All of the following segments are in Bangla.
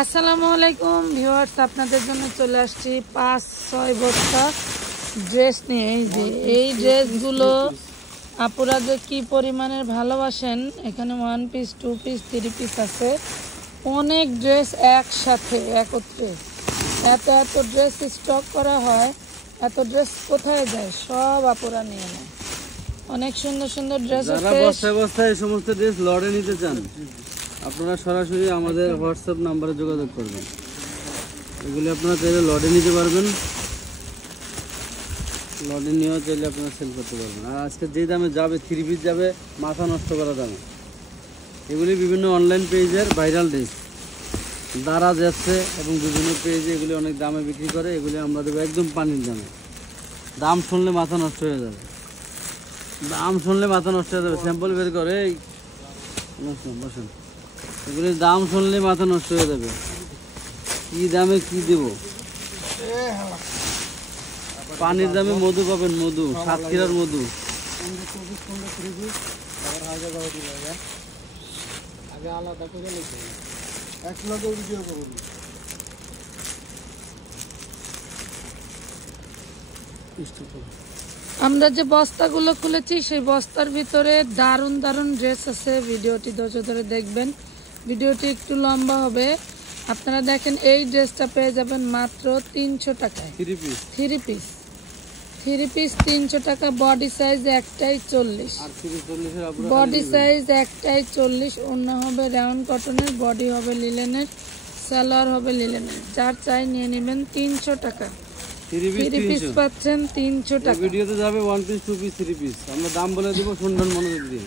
আসসালামু আলাইকুম ভিউয়ার্স, আপনাদের জন্য চলে আসছি 5-6 বস্তা ড্রেস নিয়ে। এই ড্রেসগুলো আপুরা যে কি পরিমাণের ভালোবাসেন। এখানে 1 পিস 2 পিস 3 পিস আছে, অনেক ড্রেস একসাথে একত্রে এত ড্রেস স্টক করা হয়। এত ড্রেস কোথায় যায়? সব আপুরা নিয়ে নেয়। অনেক সুন্দর সুন্দর ড্রেস আছে। যারা বস্তায় বস্তায় এই সমস্ত ড্রেস লড়ে নিতে চান, আপনারা সরাসরি আমাদের হোয়াটসঅ্যাপ নাম্বারে যোগাযোগ করবেন। এগুলি আপনারা চাইলে লড়ে নিতে পারবেন, লড়ে নিয়েও চাইলে আপনারা সেল করতে পারবেন। আর আজকে যে দামে যাবে 3 পিস যাবে মাথা নষ্ট করা দামে। এগুলি বিভিন্ন অনলাইন পেজের ভাইরাল ড্রেস দ্বারা যাচ্ছে এবং বিভিন্ন পেজে এগুলি অনেক দামে বিক্রি করে। এগুলি আমরা দেবো একদম পানির দামে। দাম শুনলে মাথা নষ্ট হয়ে যাবে, দাম শুনলে মাথা নষ্ট হয়ে যাবে। স্যাম্পল বের করে বসেন, এগুলির দাম শুনলে মাথা নষ্ট হয়ে যাবে। কি দামে কি দেব? পানির দামে মধু পাবেন, মধু, সাতক্ষীরার মধু। আমরা যে বস্তাগুলো খুলেছি সেই বস্তার ভিতরে দারুণ দারুণ ড্রেস আছে। ভিডিওটি ধৈর্য ধরে দেখবেন, ভিডিওটি একটু লম্বা হবে। আপনারা দেখেন, এই ড্রেসটা পেয়ে যাবেন মাত্র 300 টাকায়। 3 পিস 300 টাকা। বডি সাইজ একটাই 40, বডি সাইজ একটাই 40। অন্য হবে রাউন্ড কটনের, বডি হবে লিলেনের, সালোয়ার হবে লিলেনের। যার চাই নিয়ে নেবেন 300 টাকা। 3 পিস পাচ্ছেন 300 টাকা। ভিডিওতে যাবে 1 পিস 2 পিস 3 পিস। আমরা দাম বলে দেব, শুনবেন মনোযোগ দিয়ে।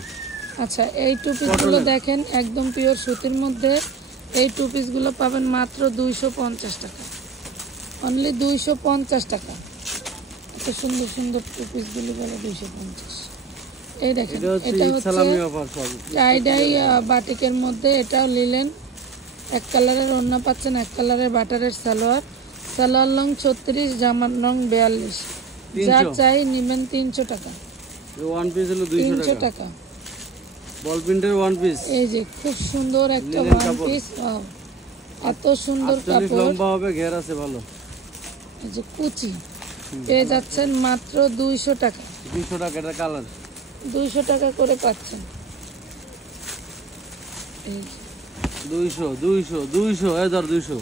আচ্ছা, এই 2 পিসগুলো দেখেন একদম পিওর সুতির মধ্যে। এই 2 পিসগুলো পাবেন মাত্র 250 টাকা, অনলি 250 টাকা। এত সুন্দর সুন্দর 2 পিসগুলো বলে 250। এই দেখেন, এটা হচ্ছে টাইডাই বাটিকের মধ্যে। এটাও লিলেন, এক কালারের ওড়না পাচ্ছেন, এক কালারের বাটারের সালোয়ার। সালোয়ার লং 36, জামার লং 42। যার চাই নিবেন 300 টাকা। 1 পিস হলো 200 টাকা। বল প্রিন্টের 1 পিস। এই যে খুব সুন্দর একটা 1 পিস, এত সুন্দর কাপড়, লম্বা হবে, ঘের আছে ভালো। এই যে কুচি পেয়ে যাচ্ছেন মাত্র 200 টাকা। 200 টাকা, এটা কালার 200 টাকা করে পাচ্ছেন। এই 200 এই ধর 200।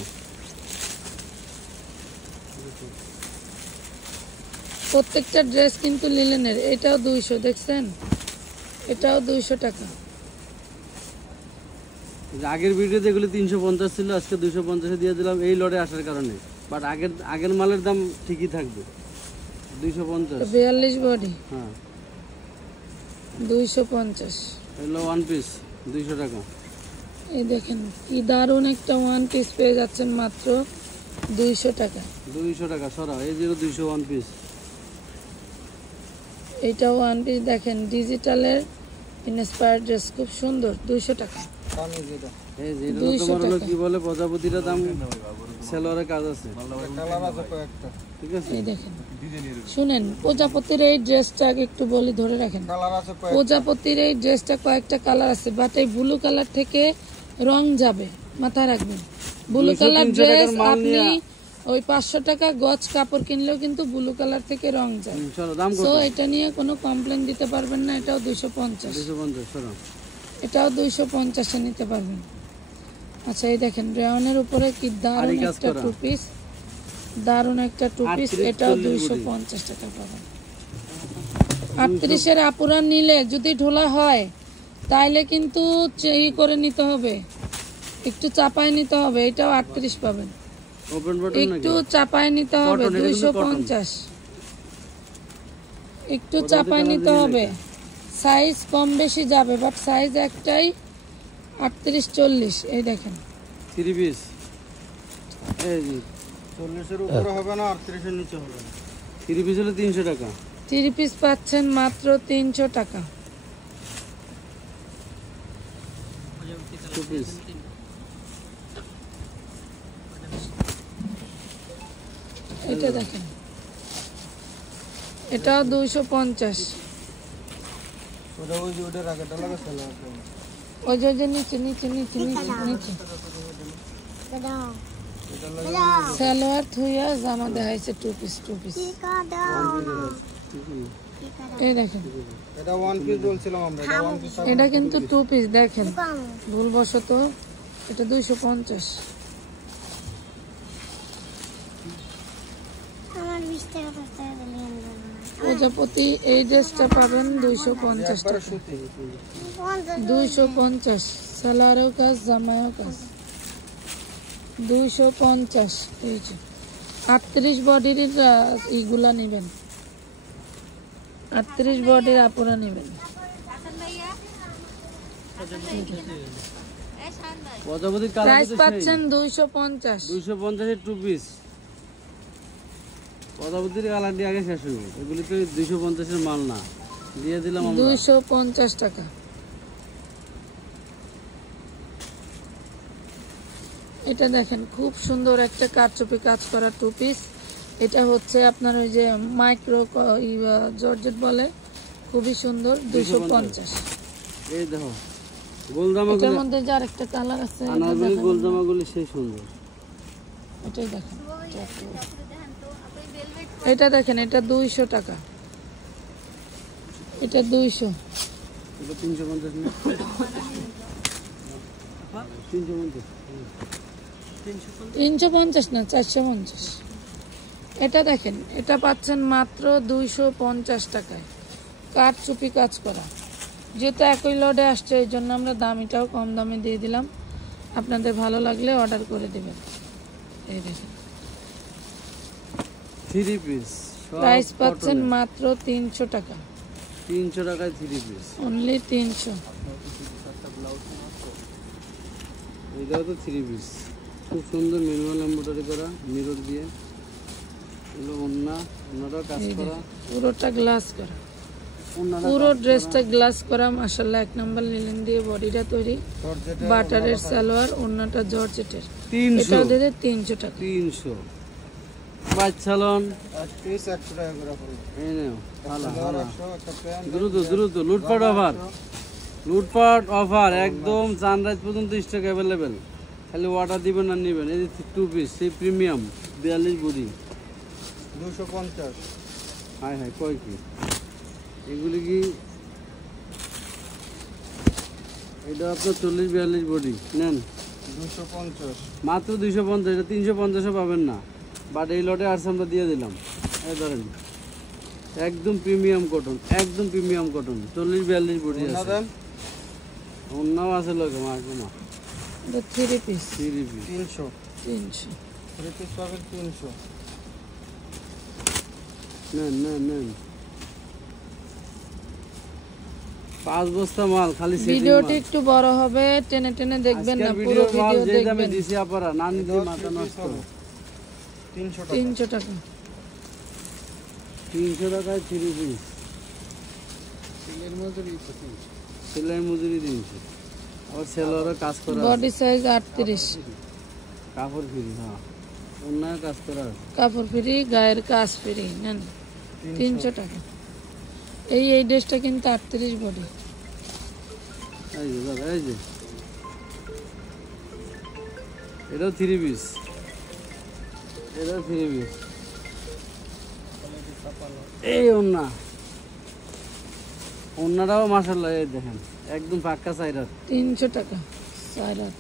প্রত্যেকটা ড্রেস কিন্তু লিলেনের। এটাও 200, দেখছেন? এটাও 200 টাকা। আগের ভিডিওতে এগুলো 350 ছিল, আজকে 250 দিয়ে দিলাম এই লটে আসার কারণে। বাট আগের মালের দাম ঠিকই থাকবে 250। 42 বডি, হ্যাঁ 250। এগুলো 1 পিস 200 টাকা। এই দেখেন কি দারুণ একটা 1 পিস পেয়ে যাচ্ছেন মাত্র 200 টাকা। 200 টাকা সরা, এই যে 200 1 পিস। এইটাও 1 পিস দেখেন, ডিজিটালের ইন্সপায়ার্ড ড্রেস, খুব সুন্দর, 200 টাকা। এই যে এটা তোমার হলো কি বলে, প্রজাপতিটা দাম, সেলোয়ারের কাজ আছে, ঠিক আছে? এই দেখেন, শুনেন, প্রজাপতির এই ড্রেসটা একটু বলি, ধরে রাখেন। প্রজাপতির এই ড্রেসটা কয়েকটা কালার আছে, বাট এই ব্লু কালার থেকে রং যাবে, মাথায় রাখবেন। ব্লু কালার ড্রেস আপনি ওই 500 টাকা গজ কাপড় কিনলেও কিন্তু ব্লু কালার থেকে রং যায়। তো এটা নিয়ে কোনো কমপ্লেন দিতে পারবেন না। এটাও 250। এটাও 250 নিতে পারবেন। আচ্ছা, এই দেখেন রেওনের উপরে কি দারুণ একটা 2 পিস, দারুণ একটা 2 পিস। এটাও 250 টাকা পাবেন। 38 এর আপুরা নিলে যদি ঢোলা হয় তাইলে কিন্তু ই করে নিতে হবে, একটু চাপায় নিতে হবে। এটাও 38 পাবেন, একটু চাপায় নিতে হবে। 250, একটু চাপায় নিতে হবে। সাইজ কম বেশি যাবে, বাট সাইজ একটাই, 38-40। এই দেখেন 3 পিস, এই যে 40 এর উপরে হবে না, 38 এর নিচে হবে না। 3 পিস হলো 300 টাকা। 3 পিস পাচ্ছেন মাত্র 300 টাকা। 2 পিস, এটা দেখেন, এটাও 250। ওই যে নিচে নিচে নিচে নিচে নিচে সালোয়ার থুইয়া জামা দেখাইছে টু পিস এই দেখেন এটা ওয়ান পিস বলছিলাম আমরা, এটা ওয়ান পিস। এটা কিন্তু টু পিস দেখেন ভুলবশত এটা 250 প্রজাপতি এই ড্রেসটা পাবেন 250 টাকা। 250 সালোয়ারেও কাজ জামায়ও কাজ 250। এই যে 38 বডির এইগুলা নেবেন, 38 বডির আপুরা নেবেন। প্রজাপতির কালার প্রাইস পাচ্ছেন 250। 250 এর টু পিস। প্রজাপতির কালার দিয়ে আগে শেষ হইব, এগুলি তো 250 এর মাল না, দিয়ে দিলাম আমরা 250 টাকা। এটা দেখেন খুব সুন্দর একটা কারচুপি কাজ করা টু পিস। এটা হচ্ছে আপনার ওই যে মাইক্রো জর্জেট বলে, খুবই সুন্দর 250। এই দেখো গোলজামা এটার মধ্যে যে আরেকটা কালার আছে আনারকলি গোলজামাগুলি সেই সুন্দর। এটাই দেখেন, এটা দেখেন এটা 200 টাকা, এটা 200। এটা 350 না 350 না 450। এটা দেখেন এটা পাচ্ছেন মাত্র 250 টাকায়, কারচুপি কাজ করা। যেহেতু একই লডে আসছে এই জন্য আমরা দামিটাও কম দামে দিয়ে দিলাম, আপনাদের ভালো লাগলে অর্ডার করে দেবেন। এই দেখেন থ্রি পিস, প্রাইস পাচ্ছেন মাত্র 300 টাকা, 300 টাকায় থ্রি পিস, অনলি 300। এটাও তো থ্রি পিস, খুব সুন্দর মিনিমাল এমব্রয়ডারি করা মিরর দিয়ে। এগুলো ওন্নাটাও কাজ করা, পুরোটা গ্লাস করা, ওন্নাটা পুরো ড্রেসটা গ্লাস করা মাশাআল্লাহ। 1 নাম্বার লিলেন দিয়ে বডিটা তৈরি, বাটারের সালোয়ার, ওন্নাটা জর্জেটের। 300 এটাও দিতে 300 টাকা। 300 বাচ্চালন এক পিস 100 টাকা করে পড়বে। এই নাও ভালো ভালো। 100 একটা প্যান্ট দ্রুত দ্রুত লুটপাট অফার, লুটপাট অফার একদম সানরাইজ পর্যন্ত স্টক অ্যাভেলেবেল। খালি অর্ডার দিবেন আর নেবেন। এই যে টু পিস সেই প্রিমিয়াম 42 বডি 250। হায় হায় কয় কি এগুলি কি? এটা আপনার 40-42 বডি নেন 250। মাত্র 250। এটা 350 পাবেন না, বাট এই লটে আসছে আমরা দিয়ে দিলাম। এই ধরেন একদম প্রিমিয়াম কটন, একদম প্রিমিয়াম কটন 40-42 বডি আছে। অন্যও আছে লোকে মা এটা 3 পিস 300। 300। 3 পিস পাবেন 300। নেন নেন নেন 5 বস্তা মাল খালি সেটিং ভিডিওটি মাল। একটু বড় হবে, টেনে টেনে দেখবেন না, আজকের পুরো ভিডিও মাল ভিডিও যে দামে দেখবেন। দিছি আপনারা না নিতে মাথা নষ্ট। 300 টাকা। 300 টাকা। 300 টাকায় 3 পিস, সেলাই মজুরি 300। আবার সেলোয়ারও কাজ করা আছে। বডি সাইজ 38, কাপড় ফ্রি। হ্যাঁ অন্যায় কাজ করা আছে। কাপড় ফ্রি, গায়ের কাজ ফ্রি। নেন 300 টাকা। এই ড্রেসটা কিন্তু 38 বডি। এই যে দাদা এই যে এটাও 3 পিস, এটাও 3 পিস। এই ওন্নাটাও মাশাআল্লাহ এই দেখেন একদম পাক্কা সাইরাত 300 টাকা। সাইরাত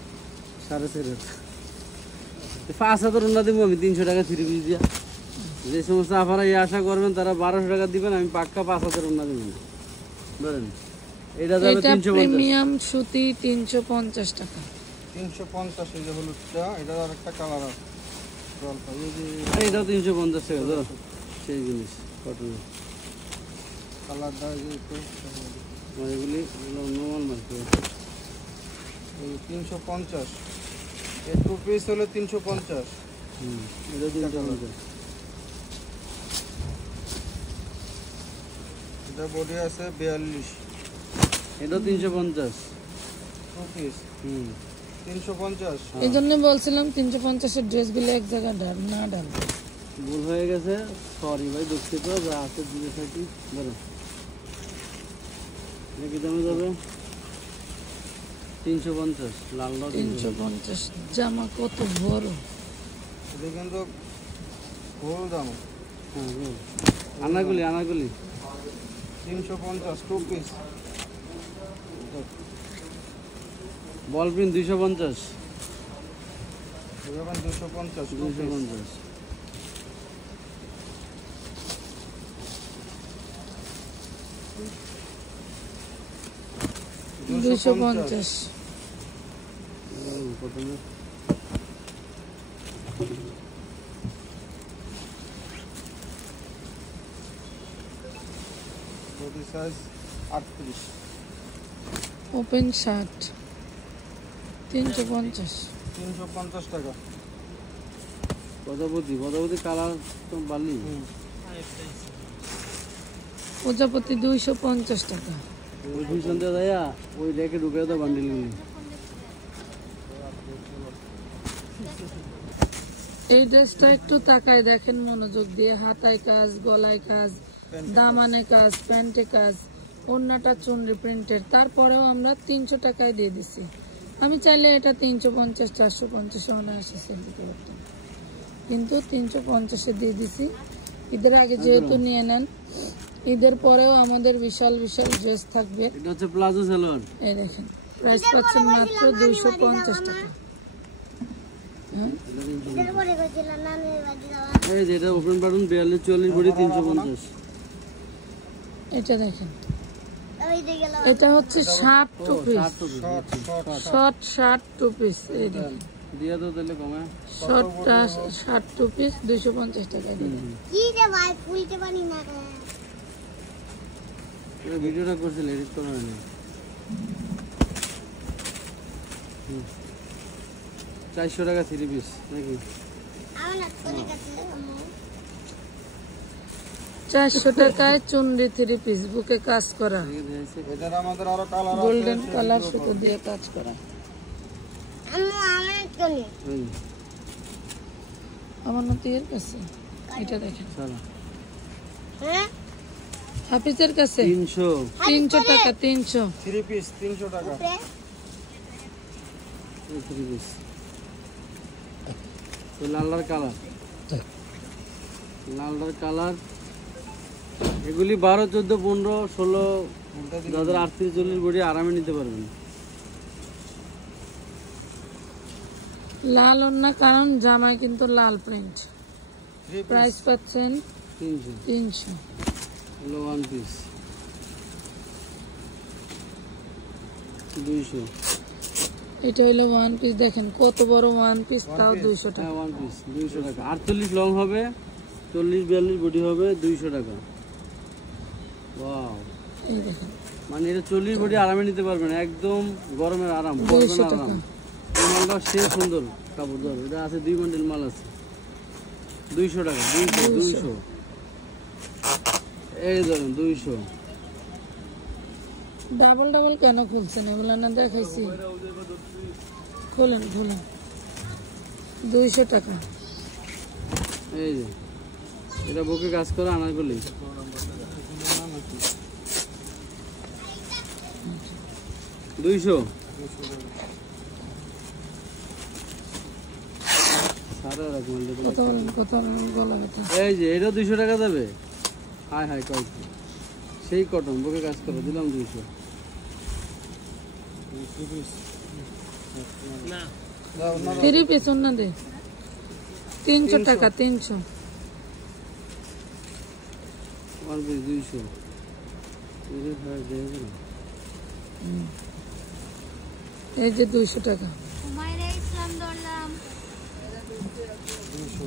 4.5 5,000 ওন্না দেবো আমি 300 টাকা 3 পিস দিয়া। যে সমস্ত আপনারা এই আশা করবেন তারা 1200 টাকা দিবেন, আমি পাক্কা 5,000 ওন্না দেবেন। ধরেন এটা যাবে এটা 350। প্রিমিয়াম সুতি 350 টাকা। 350। এই যে হলুদটা, এটার আরেকটা কালার আছে জলপাই। এই যে এটাও 350 টাকা ধরো সেই জিনিস কটনের। কালারটা এই যে একটু আর এগুলি নর্মাল মার্কেট। এই 350। এই টু পিস হলো 350। এটা 350। এটা বডি আছে 42। এটাও 350। Two piece 350। এই জন্য বলছিলাম 350 এর ড্রেসগুলো এক জায়গায় না ডাল। ভুল হয়ে গেছে, সরি ভাই, দুঃখিত। যা আছে দিতে থাকি। ধরো কি দামে যাবে? 350 লালটা 350। জামা কত বড়, এটা কিন্তু ফুল দাম। হ্যাঁ আনাগুলি 350 টু পিস। বল পিন 250 250 টু পিস। 250 250। প্রথমে বডি সাইজ 38। Open shirt 350। 350 টাকা। পদাবতী কালার তো বালি। প্রজাপতি 250 টাকা। ওই পিছন দিয়ে যাইয়া ওই রেখে ঢুকে দাও বান্ডিলগুলি। এই ড্রেসটা একটু তাকায় দেখেন মনোযোগ দিয়ে, হাতায় কাজ, গলায় কাজ, দামানে কাজ, প্যান্টে কাজ, ওড়নাটা চুনরি প্রিন্টের। তারপরেও আমরা 300 টাকায় দিয়ে দিছি। আমি চাইলে এটা 350 450 অনায়াসে সেল দিতে পারতাম, কিন্তু 350-এ দিয়ে দিছি। ঈদের আগে যেহেতু নিয়ে নেন, ঈদের পরেও আমাদের বিশাল বিশাল ড্রেস থাকবে। এটা হচ্ছে প্লাজো সালোয়ার। এই দেখেন প্রাইস পাচ্ছেন মাত্র 250 টাকা। এই যেটা ওপেন বাটন 42 44 বডি 350। এটা দেখেন, এটা হচ্ছে shirt two piece, short shirt two piece. এই দেখেন দিয়া তো তাহলে কমে শর্টটা শার্ট টু পিস 250 টাকায় দিবেন। কি রে ভাই ফুলতে পারি না রে। এই ভিডিওটা করছিল, এডিট করা হয়নি। 400 টাকা 3 পিস নাকি? আমার না চলে গেছে আম্মু। 400 টাকায় চুনরি 3 পিস, বুকে কাজ করা, এটার আমাদের আরো কালার আছে। গোল্ডেন কালার সুতো দিয়ে কাজ করা। আম্মু আমার চলে। আমার নতির কাছে এটা দেখেন, সারা হ্যাঁ হাফিজের কাছে 300 300 টাকা। 300 3 পিস 300 টাকা। উপরে 3 পিস। তো লালদার কালার এগুলি 12 14 15 16 38 40 বডি আরামে নিতে পারবেন। লাল ওড়না, কারণ জামায় কিন্তু লাল প্রিন্ট। 3 পিস প্রাইস পাচ্ছেন 300 300। হলো 1 পিস 200। এটা হলো 1 পিস, দেখেন কত বড় 1 পিস, তাও 200 টাকা। হ্যাঁ 1 পিস 200 টাকা। 48 লং হবে, 40 42 বডি হবে 200 টাকা। ওয়াও, এই দেখেন মানে এটা 40 বডি আরামে নিতে পারবেন, একদম গরমের আরাম, 200 পরবেন টাকা। আরাম। এই মালটা সে সুন্দর কাপড় ধর, এটা আছে 2 বান্ডেল মাল আছে 200 টাকা। 200 এই ধরুন 200। ডাবল ডাবল কেন খুলছেন? এগুলো না দেখাইছি, খুলেন 200 টাকা। এই যে এটা বুকে কাজ করা আনারকলি 200। সারা রকম কত বলেন, কত গলা ব্যথা। এই যে এটা 200 টাকা যাবে। হাই হাই কয় সেই কটন বুকে কাজ করা দিলাম 200। 3 পিস ওড়না দে 300 টাকা। 300 1 পিস 200। এই যে 200 টাকা। হুমায়রা ইসলাম দরলাম 200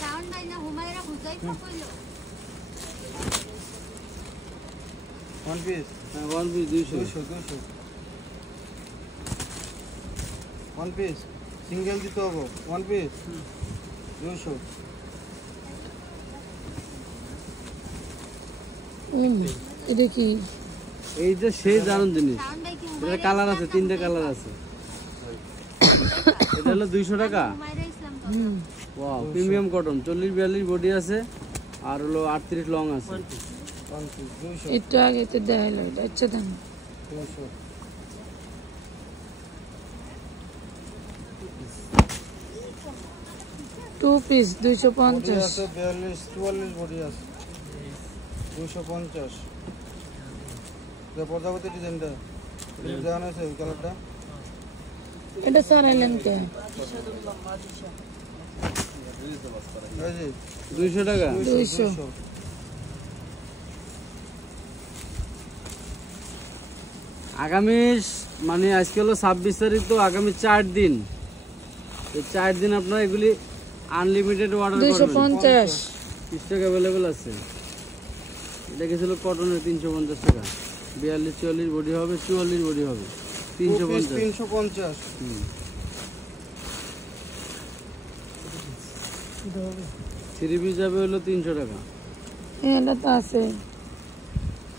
সাউন্ড ভাই না হুমায়রা হুজাইফা কইলো 1 পিস হ্যাঁ 1 পিস 200। 1 পিস সিঙ্গেল দিতে হবে। 1 পিস 200। এটা কি? এই যে সেই দারুণ জিনিস, সাউন্ড ভাই কি এটা কালার আছে, 3টা কালার আছে। এটা হলো 200 টাকা। হুমায়রা ইসলাম ওয়াও, প্রিমিয়াম কটন, 40 42 বডি আছে আর হলো 38 লং আছে। 1 পিস 200। এটা আগে তো দেখাইলো, এটা আচ্ছা দেন। 200 টু পিস বডি 250 আছে 42 44 বডি আছে 250 যে প্রজাপতি ডিজাইনটা দেখানো আছে ওই কালারটা এটা সারাইলেন কে এই যে 200 টাকা 200 আগামী মানে আজকে হলো 26 তারিখ, তো আগামী 4 দিন, এই 4 দিন আপনারা এগুলি আনলিমিটেড অর্ডার করবেন। 250 স্টক অ্যাভেলেবেল আছে। এটা গেছিল কটনের 350 টাকা, 42 44 বডি হবে, 44 বডি হবে 350। 350 থ্রি পিস যাবে হলো 300 টাকা। এটা তো আছে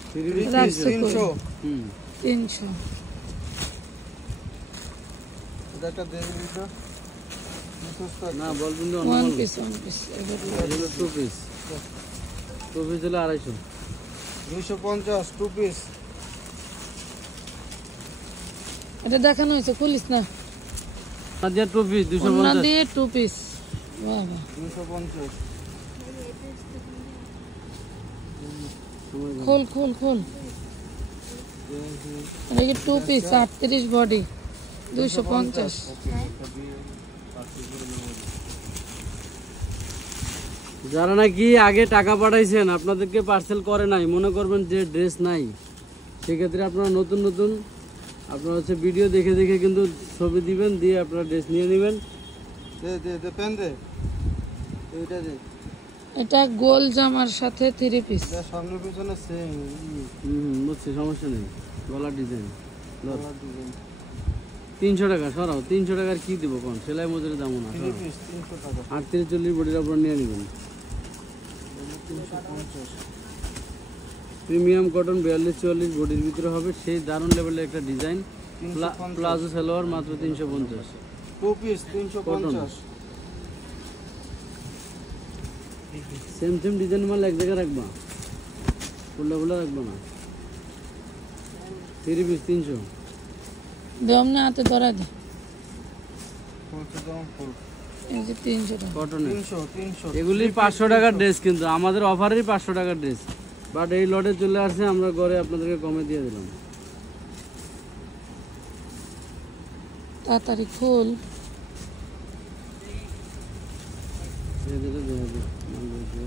থ্রি পিস রাখছে 300 300 এটা একটা দেবি এটা না বলবেন না, ওয়ান পিস হলো টু পিস, টু পিস হলো 250। 250 টু পিস এটা দেখানো হয়েছে, খুলিস না। দিয়ে টু পিস ওন্না 250। দিয়ে টু পিস, বাহ বাহ। 250 খোল খোল খোল। এটা কি টু পিস 38 বডি 250। যারা নাকি আগে টাকা পাঠাইছেন আপনাদেরকে পার্সেল করে নাই, মনে করবেন যে ড্রেস নাই, সেক্ষেত্রে আপনারা নতুন নতুন আপনারা হচ্ছে ভিডিও দেখে দেখে কিন্তু ছবি দিবেন, দিয়ে আপনারা ড্রেস নিয়ে নেবেন। দে দে দে পেন দে এইটা দে এটা গোল জামার সাথে থ্রি পিস। এটা সামনে পিছনে সেম বুঝছি, সমস্যা নেই। গলার ডিজাইন 300 টাকা, সরাও 300 টাকার কি দিব কোন, সেলাই মজুরি দামও না। 3 পিস 300 টাকা 38 40 বডির আপনারা নিয়ে নেবেন। 350 প্রিমিয়াম কটন 42 44 বডির ভিতরে হবে, সেই দারুণ লেভেলের একটা ডিজাইন। 350 প্লাজো সালোয়ার মাত্র 350। Two piece 350 same same design মাল এক জায়গায় রাখবা, ফুলা ফুলা রাখবা না। Three piece 300। দেম না হাতে ধরা দে। ফুলটা দাম ফুল এই যে 300 টাকা। কটনের 300 এগুলি 500 টাকার ড্রেস, কিন্তু আমাদের অফারেই 500 টাকার ড্রেস, বাট এই লটে চলে আসছে, আমরা ঘরে আপনাদেরকে কমে দিয়ে দিলাম। তাড়াতাড়ি খোল।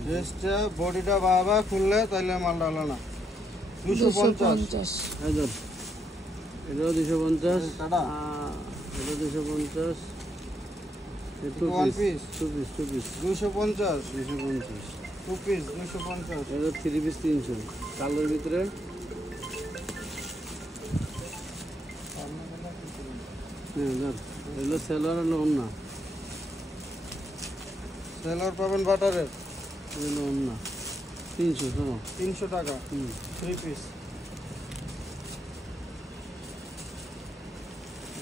ড্রেসটা বডিটা বাবা খুললে তাইলে মালটা হলো না 250 250 এটাও 250, টাটা। এটা 250। One piece? Two piece 250 250। Two piece 250 এটা থ্রি পিস 300 কালোর ভিতরে। হ্যাঁ ধর, এগুলো সেলোয়ার হলো ওন্না, সেলার পাবেন বাটারের এগুলো ওন্না 300 শোনো। 300 টাকা 3 পিস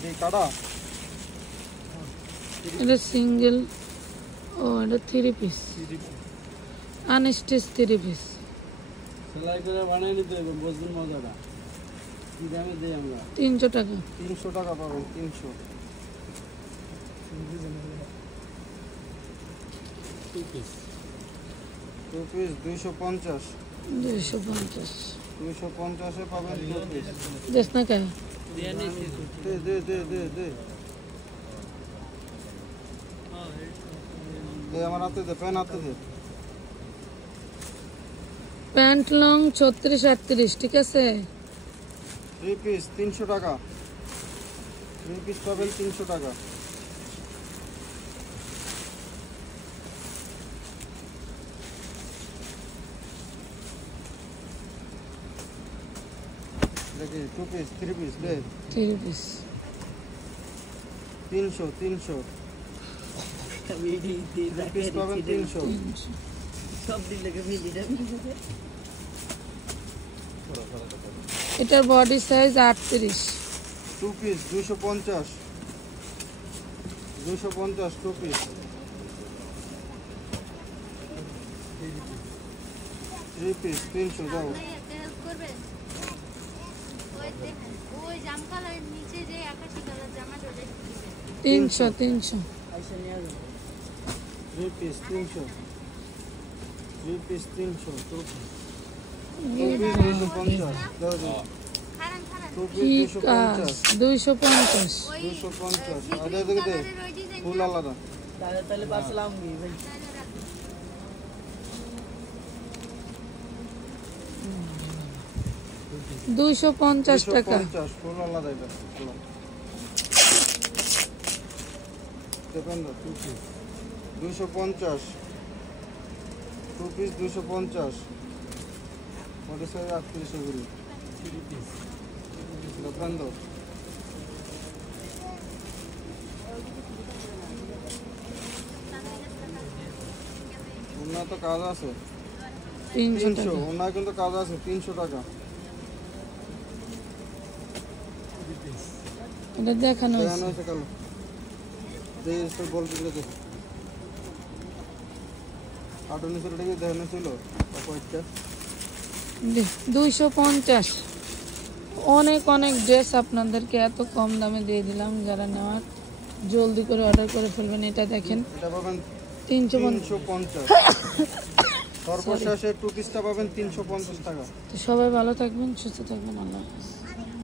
এই কাটা এটা সিঙ্গেল। ও এটা three piece unstitch three piece. সেলাই করে বানিয়ে নিতে হবে, বুঝবেন মজাটা কি দামে দেই আমরা। 300 টাকা 300 টাকা পাবেন 300 টু পিস টু পিস 250 250 250 এ পাবেন টু পিস দেশ না কে দে দে দে দে দে দে আমার হাতে দে পেন হাতে দে প্যান্ট লং 36 38, ঠিক আছে। 3 পিস 300 টাকা 3 পিস পাবেন 300 টাকা দেখি 2 পিস 3 পিস দে থ্রি পিস 300 পিস পাবেন 300 এটার body size 38। 2 piece 250 2 piece 3 piece 300 দাও হেল্প করবে ওই দেখেন ওই জাম কালারের নিচে যে আকাশি কালার জামাটা ওটা 300 300 3 পিস 300, 3 পিস 300, 2 পিস 250, দাও দাও, খারান খারান 2 কি পিস কাজ 250, 250 ওই 250, বিটুল আদা দেখে দে, কালারের ওই ডিজাইন ফুল আলাদা, তাহলে পারছিলাম কি ভাই? 250 টাকা 250, ফুল আলাদা এটা, ফুল দেখেন না, 2 পিস 250, 2 পিস 250, ওটা সাইজ 38 করে, 3 পিস, দেখেন তো, ওনা তো কাজ আছে, 300 টাকা 300, ওনা কিন্তু কাজ আছে, 300 টাকা, এটা দেখানো দেখানো হয়েছে হয়েছে কালো, এই সব বলতে দিলে দেখো, 28 টাকা দেখানো ছিল, কয়েকটা 250 অনেক অনেক ড্রেস আপনাদেরকে এত কম দামে দিয়ে দিলাম। যারা নেওয়ার জলদি করে অর্ডার করে ফেলবেন। এটা দেখেন এটা পাবেন 350। 350, সর্বশেষে 2 পিসটা পাবেন 350 টাকা। তো সবাই ভালো থাকবেন, সুস্থ থাকবেন, আল্লাহ হাফেজ।